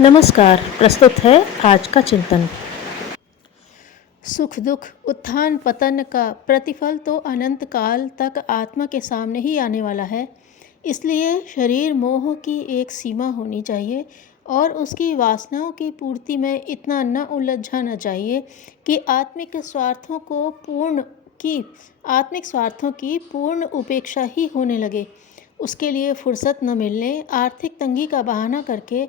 नमस्कार। प्रस्तुत है आज का चिंतन। सुख दुख उत्थान पतन का प्रतिफल तो अनंत काल तक आत्मा के सामने ही आने वाला है। इसलिए शरीर मोह की एक सीमा होनी चाहिए और उसकी वासनाओं की पूर्ति में इतना न उलझना चाहिए कि आत्मिक स्वार्थों की पूर्ण उपेक्षा ही होने लगे। उसके लिए फुर्सत न मिलने, आर्थिक तंगी का बहाना करके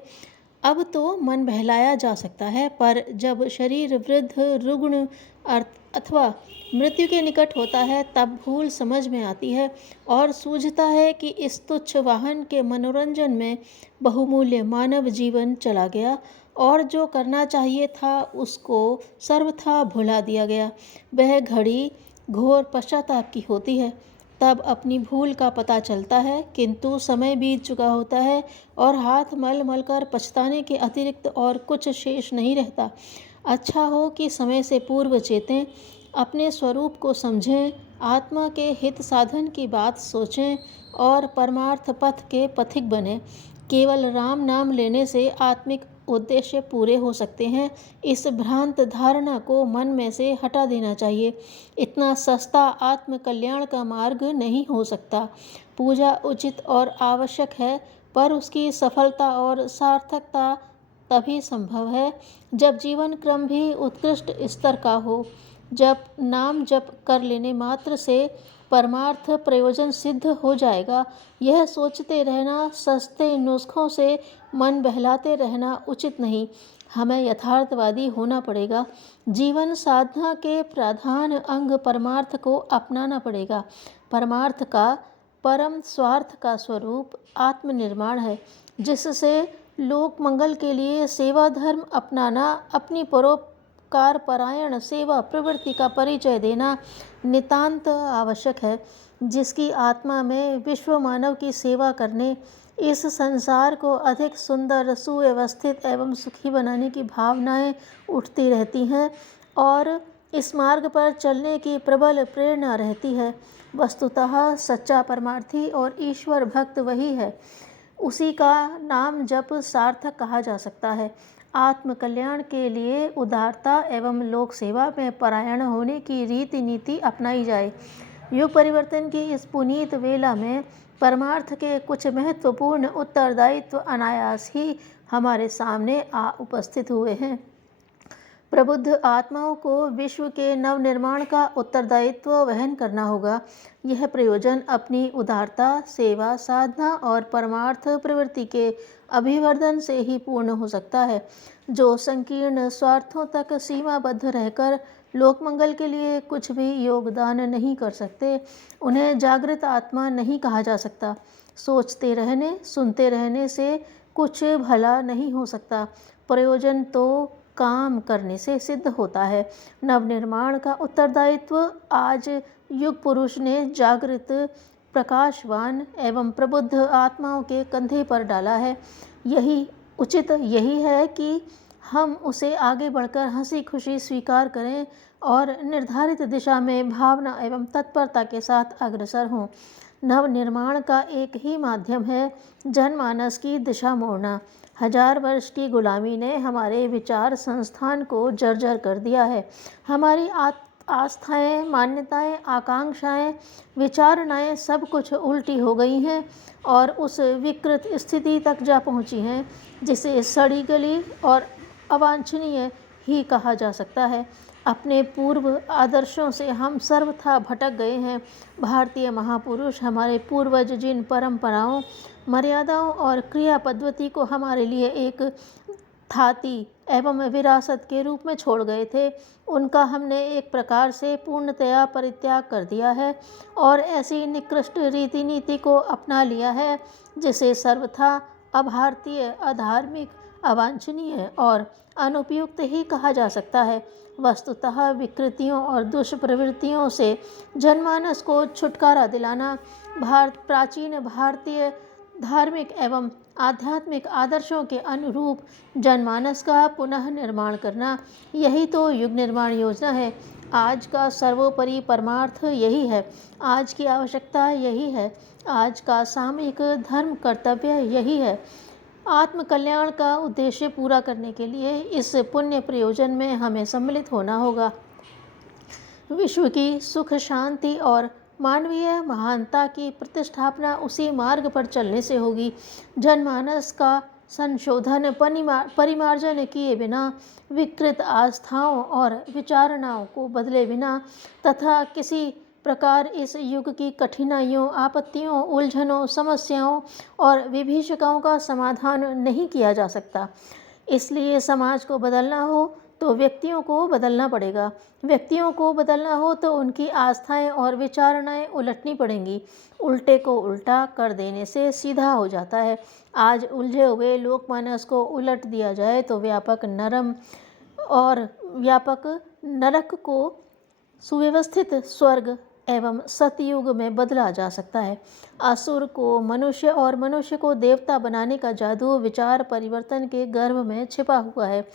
अब तो मन बहलाया जा सकता है, पर जब शरीर वृद्ध, रुग्ण अथवा मृत्यु के निकट होता है तब भूल समझ में आती है और सूझता है कि इस तुच्छ वाहन के मनोरंजन में बहुमूल्य मानव जीवन चला गया और जो करना चाहिए था उसको सर्वथा भुला दिया गया। वह घड़ी घोर पश्चाताप की होती है। तब अपनी भूल का पता चलता है, किंतु समय बीत चुका होता है और हाथ मल मल कर पछताने के अतिरिक्त और कुछ शेष नहीं रहता। अच्छा हो कि समय से पूर्व चेतें, अपने स्वरूप को समझें, आत्मा के हित साधन की बात सोचें और परमार्थ पथ के पथिक बने। केवल राम नाम लेने से आत्मिक उद्देश्य पूरे हो सकते हैं, इस भ्रांत धारणा को मन में से हटा देना चाहिए। इतना सस्ता आत्म कल्याण का मार्ग नहीं हो सकता। पूजा उचित और आवश्यक है, पर उसकी सफलता और सार्थकता तभी संभव है जब जीवन क्रम भी उत्कृष्ट स्तर का हो, जब नाम जप कर लेने मात्र से परमार्थ प्रयोजन सिद्ध हो जाएगा। यह सोचते रहना, सस्ते नुस्खों से मन बहलाते रहना उचित नहीं। हमें यथार्थवादी होना पड़ेगा। जीवन साधना के प्रधान अंग परमार्थ को अपनाना पड़ेगा। परमार्थ का परम स्वार्थ का स्वरूप आत्मनिर्माण है, जिससे लोक मंगल के लिए सेवा धर्म अपनाना, अपनी परोपकार परायण सेवा प्रवृत्ति का परिचय देना नितांत आवश्यक है। जिसकी आत्मा में विश्व मानव की सेवा करने, इस संसार को अधिक सुंदर, सुव्यवस्थित एवं सुखी बनाने की भावनाएं उठती रहती हैं और इस मार्ग पर चलने की प्रबल प्रेरणा रहती है। वस्तुतः सच्चा परमार्थी और ईश्वर भक्त वही है। उसी का नाम जप सार्थक कहा जा सकता है। आत्म कल्याण के लिए उदारता एवं लोक सेवा में परायण होने की रीति नीति अपनाई जाए। युग परिवर्तन की इस पुनीत वेला में परमार्थ के कुछ महत्वपूर्ण उत्तरदायित्व अनायास ही हमारे सामने आ उपस्थित हुए हैं। प्रबुद्ध आत्माओं को विश्व के नवनिर्माण का उत्तरदायित्व वहन करना होगा। यह प्रयोजन अपनी उदारता, सेवा, साधना और परमार्थ प्रवृत्ति के अभिवर्धन से ही पूर्ण हो सकता है। जो संकीर्ण स्वार्थों तक सीमाबद्ध रहकर लोकमंगल के लिए कुछ भी योगदान नहीं कर सकते, उन्हें जागृत आत्मा नहीं कहा जा सकता। सोचते रहने, सुनते रहने से कुछ भला नहीं हो सकता। प्रयोजन तो काम करने से सिद्ध होता है। नवनिर्माण का उत्तरदायित्व आज युग पुरुष ने जागृत, प्रकाशवान एवं प्रबुद्ध आत्माओं के कंधे पर डाला है। यही उचित यही है कि हम उसे आगे बढ़कर हंसी खुशी स्वीकार करें और निर्धारित दिशा में भावना एवं तत्परता के साथ अग्रसर हों। नवनिर्माण का एक ही माध्यम है, जनमानस की दिशा मोड़ना। 1000 वर्ष की गुलामी ने हमारे विचार संस्थान को जर्जर कर दिया है। हमारी आस्थाएं, मान्यताएं, आकांक्षाएं, विचारणाएं सब कुछ उल्टी हो गई हैं और उस विकृत स्थिति तक जा पहुंची हैं जिसे सड़ी गली और अवांछनीय ही कहा जा सकता है। अपने पूर्व आदर्शों से हम सर्वथा भटक गए हैं। भारतीय महापुरुष हमारे पूर्वज जिन परंपराओं, मर्यादाओं और क्रिया पद्धति को हमारे लिए एक थाती एवं विरासत के रूप में छोड़ गए थे, उनका हमने एक प्रकार से पूर्णतया परित्याग कर दिया है और ऐसी निकृष्ट रीति नीति को अपना लिया है जिसे सर्वथा अभारतीय, अधार्मिक, अवांछनीय और अनुपयुक्त ही कहा जा सकता है। वस्तुतः विकृतियों और दुष्प्रवृत्तियों से जनमानस को छुटकारा दिलाना, प्राचीन भारतीय धार्मिक एवं आध्यात्मिक आदर्शों के अनुरूप जनमानस का पुनः निर्माण करना, यही तो युग निर्माण योजना है। आज का सर्वोपरि परमार्थ यही है। आज की आवश्यकता यही है। आज का सामूहिक धर्म कर्तव्य यही है। आत्म कल्याण का उद्देश्य पूरा करने के लिए इस पुण्य प्रयोजन में हमें सम्मिलित होना होगा। विश्व की सुख शांति और मानवीय महानता की प्रतिष्ठापना उसी मार्ग पर चलने से होगी। जनमानस का संशोधन परिमार्जन किए बिना, विकृत आस्थाओं और विचारणाओं को बदले बिना तथा किसी प्रकार इस युग की कठिनाइयों, आपत्तियों, उलझनों, समस्याओं और विभीषिकाओं का समाधान नहीं किया जा सकता। इसलिए समाज को बदलना हो तो व्यक्तियों को बदलना पड़ेगा। व्यक्तियों को बदलना हो तो उनकी आस्थाएं और विचारणाएं उलटनी पड़ेंगी। उल्टे को उल्टा कर देने से सीधा हो जाता है। आज उलझे हुए लोकमानस को उलट दिया जाए तो व्यापक नरक को सुव्यवस्थित स्वर्ग एवं सतयुग में बदला जा सकता है। असुर को मनुष्य और मनुष्य को देवता बनाने का जादू विचार परिवर्तन के गर्भ में छिपा हुआ है।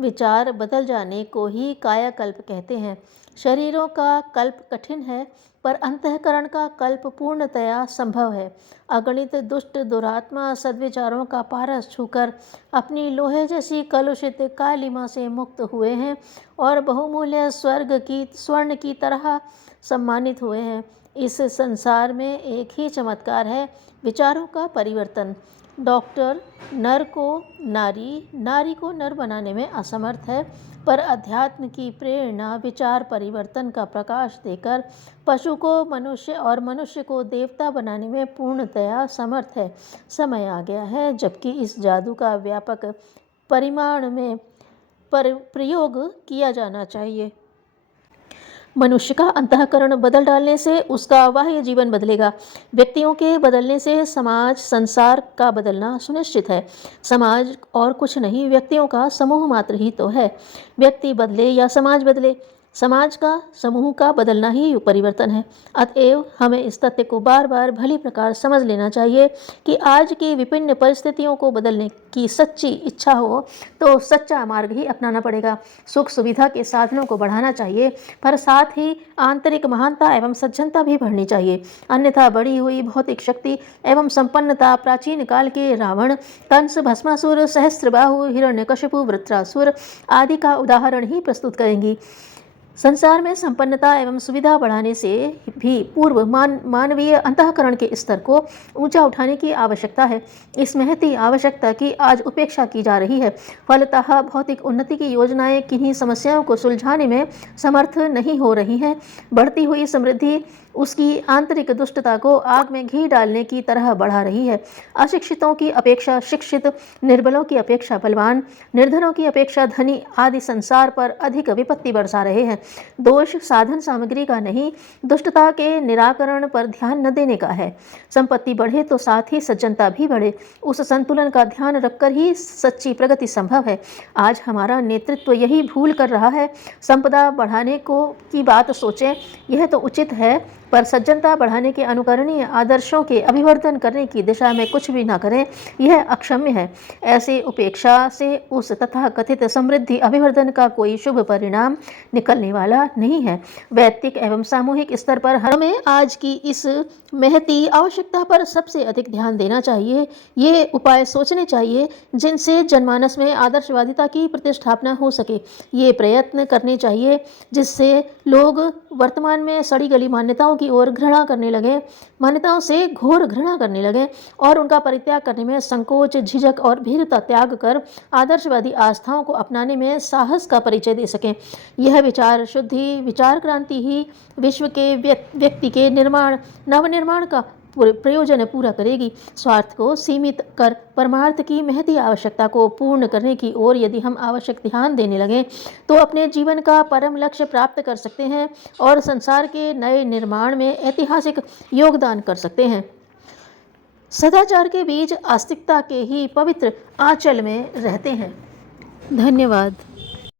विचार बदल जाने को ही कायाकल्प कहते हैं। शरीरों का कल्प कठिन है, पर अंतःकरण का कल्प पूर्णतया संभव है। अगणित दुष्ट दुरात्मा सद्विचारों का पारस छूकर अपनी लोहे जैसी कलुषित कालिमा से मुक्त हुए हैं और बहुमूल्य स्वर्ण की तरह सम्मानित हुए हैं। इस संसार में एक ही चमत्कार है, विचारों का परिवर्तन। डॉक्टर नर को नारी, नारी को नर बनाने में असमर्थ है, पर अध्यात्म की प्रेरणा विचार परिवर्तन का प्रकाश देकर पशु को मनुष्य और मनुष्य को देवता बनाने में पूर्णतया समर्थ है। समय आ गया है जबकि इस जादू का व्यापक परिमाण में प्रयोग किया जाना चाहिए। मनुष्य का अंतःकरण बदल डालने से उसका बाह्य जीवन बदलेगा। व्यक्तियों के बदलने से समाज संसार का बदलना सुनिश्चित है। समाज और कुछ नहीं, व्यक्तियों का समूह मात्र ही तो है। व्यक्ति बदले या समाज बदले, समाज का समूह का बदलना ही परिवर्तन है। अतएव हमें इस तथ्य को बार बार भली प्रकार समझ लेना चाहिए कि आज की विभिन्न परिस्थितियों को बदलने की सच्ची इच्छा हो तो सच्चा मार्ग ही अपनाना पड़ेगा। सुख सुविधा के साधनों को बढ़ाना चाहिए, पर साथ ही आंतरिक महानता एवं सज्जनता भी बढ़नी चाहिए। अन्यथा बढ़ी हुई भौतिक शक्ति एवं संपन्नता प्राचीन काल के रावण, कंस, भस्मासुर, सहस्त्रबाहु, हिरण्यकशिपु, वृत्रासुर आदि का उदाहरण ही प्रस्तुत करेंगी। संसार में संपन्नता एवं सुविधा बढ़ाने से भी पूर्व मानवीय अंतःकरण के स्तर को ऊंचा उठाने की आवश्यकता है। इस महती आवश्यकता की आज उपेक्षा की जा रही है। फलतः भौतिक उन्नति की योजनाएं किन्हीं समस्याओं को सुलझाने में समर्थ नहीं हो रही हैं। बढ़ती हुई समृद्धि उसकी आंतरिक दुष्टता को आग में घी डालने की तरह बढ़ा रही है। अशिक्षितों की अपेक्षा शिक्षित, निर्बलों की अपेक्षा बलवान, निर्धनों की अपेक्षा धनी आदि संसार पर अधिक विपत्ति बरसा रहे हैं। दोष साधन सामग्री का नहीं, दुष्टता के निराकरण पर ध्यान न देने का है। संपत्ति बढ़े तो साथ ही सज्जनता भी बढ़े। उस संतुलन का ध्यान रखकर ही सच्ची प्रगति संभव है। आज हमारा नेतृत्व यही भूल कर रहा है। संपदा बढ़ाने की बात सोचें, यह तो उचित है, पर सज्जनता बढ़ाने के अनुकरणीय आदर्शों के अभिवर्धन करने की दिशा में कुछ भी न करें, यह अक्षम्य है। ऐसे उपेक्षा से उस तथाकथित समृद्धि अभिवर्धन का कोई शुभ परिणाम निकलने वाला नहीं है। वैयक्तिक एवं सामूहिक स्तर पर हमें आज की इस महती आवश्यकता पर सबसे अधिक ध्यान देना चाहिए। ये उपाय सोचने चाहिए जिनसे जनमानस में आदर्शवादिता की प्रतिष्ठापना हो सके। ये प्रयत्न करने चाहिए जिससे लोग वर्तमान में सड़ी गली मान्यताओं की ओर घृणा करने लगे, मान्यताओं से घोर घृणा करने लगे और उनका परित्याग करने में संकोच, झिझक और भीरुता त्याग कर आदर्शवादी आस्थाओं को अपनाने में साहस का परिचय दे सकें। यह विचार शुद्धि, विचार क्रांति ही विश्व के व्यक्ति के नवनिर्माण का प्रयोजन पूरा करेगी। स्वार्थ को सीमित कर परमार्थ की महती आवश्यकता को पूर्ण करने की ओर यदि हम आवश्यक ध्यान देने लगें तो अपने जीवन का परम लक्ष्य प्राप्त कर सकते हैं और संसार के नए निर्माण में ऐतिहासिक योगदान कर सकते हैं। सदाचार के बीज आस्तिकता के ही पवित्र आंचल में रहते हैं। धन्यवाद।